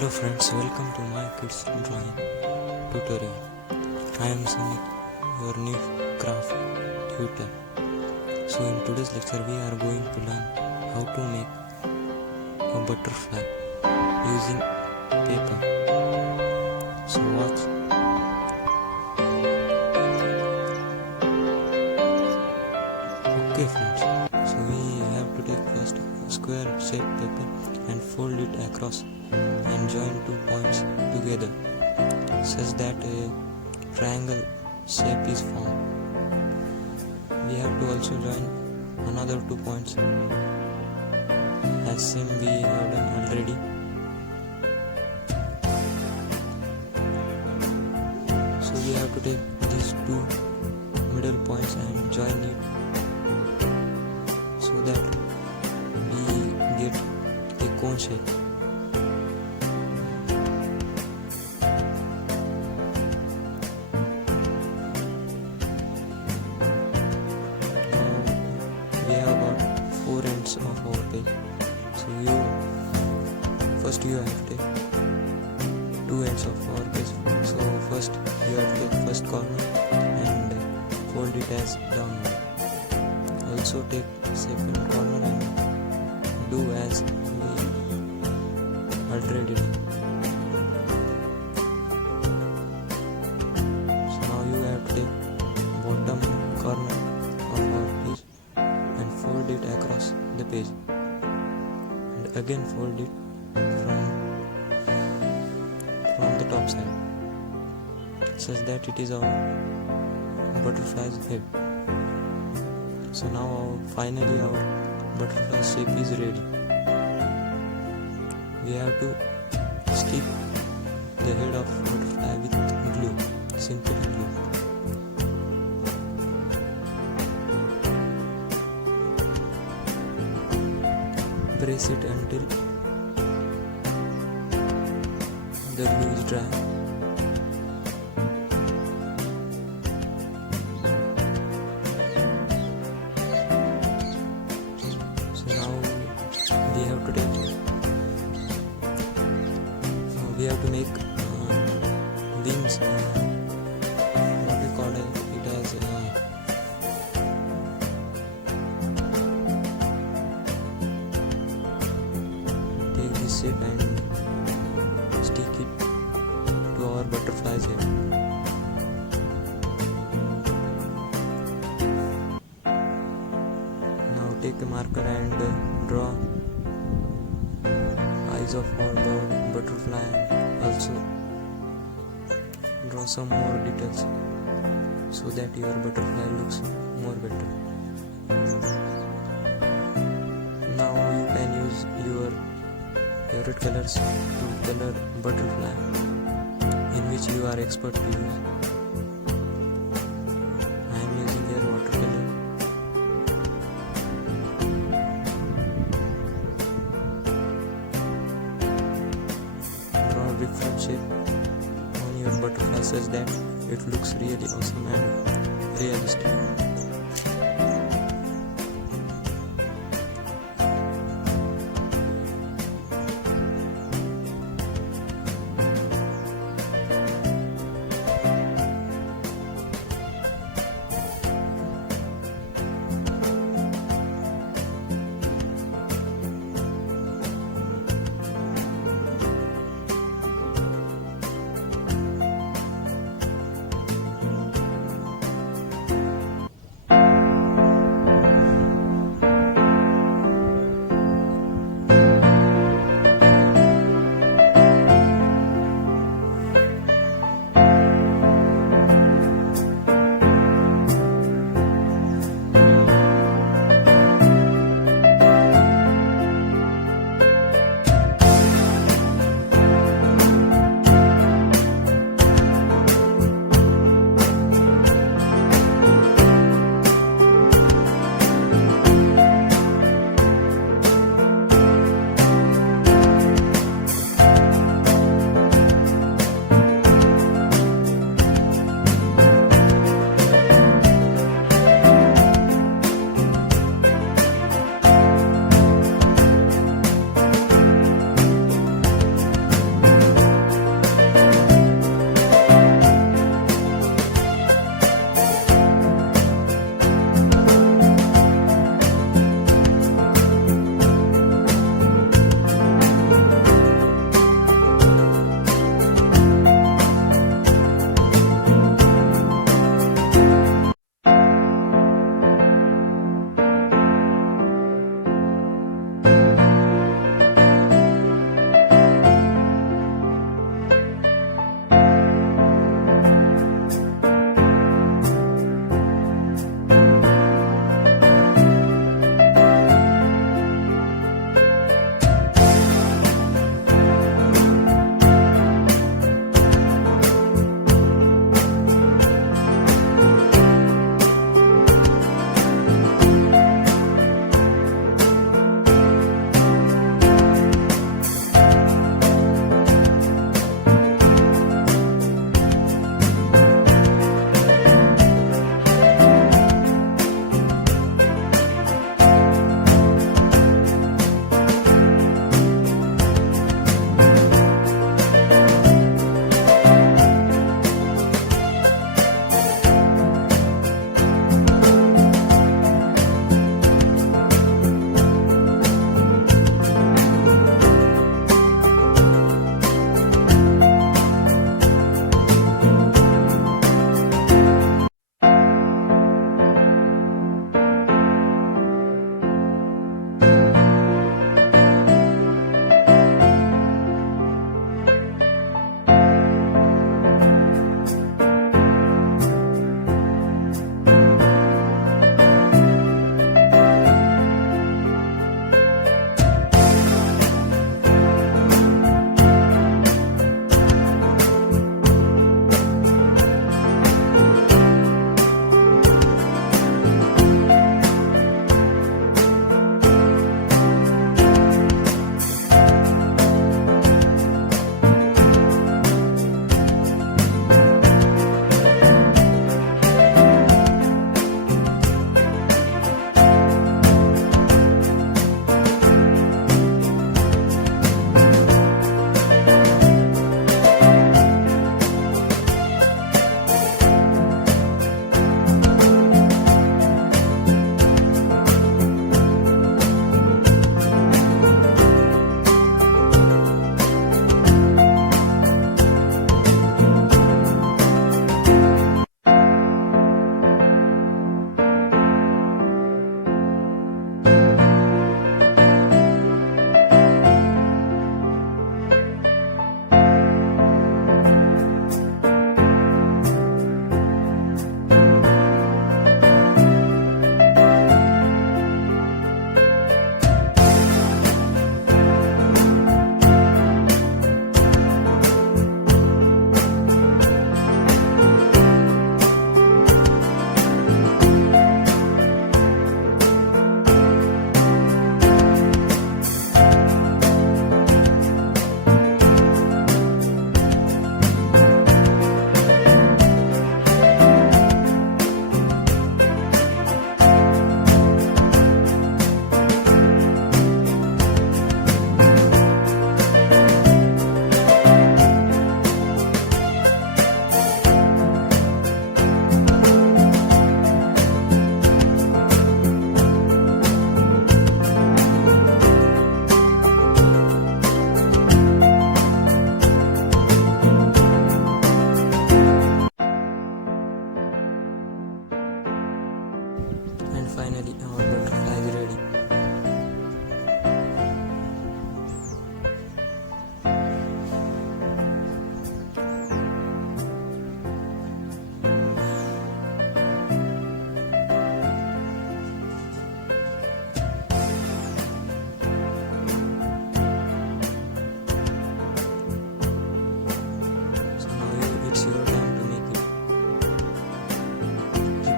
Hello friends, welcome to my kids drawing tutorial. I am Sunny, your new craft tutor. So in today's lecture we are going to learn how to make a butterfly using paper. So watch. Okay friends, so we have to take first a square shaped paper and fold it across and join 2 points together such that a triangle shape is formed. We have to also join another 2 points as same we have done already. So we have to take these 2 middle points and join it so that we get a cone shape. We have got 4 ends of our page. So you have to take 2 ends of our page. So first you have to take first corner and fold it as downward. Also take second corner and do as we already done. So now you have to take bottom corner of our page and fold it across the page and again fold it from the top side such that it is our butterfly's head. So now finally our butterfly shape is ready. We have to stick the head of butterfly with glue, simple glue. Press it until the glue is dry. So now we have to make wings. What we call it as take this shape and stick it to our butterfly's head. Now take a marker and draw eyes of our butterfly and also draw some more details so that your butterfly looks more better. Now you can use your favorite colors to color butterfly in which you are expert to use. I am using here watercolor. Draw a different shape on your butterfly such that it looks really awesome and realistic.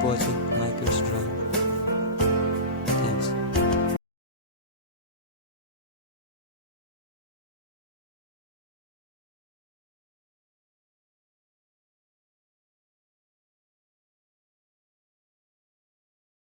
Keep watching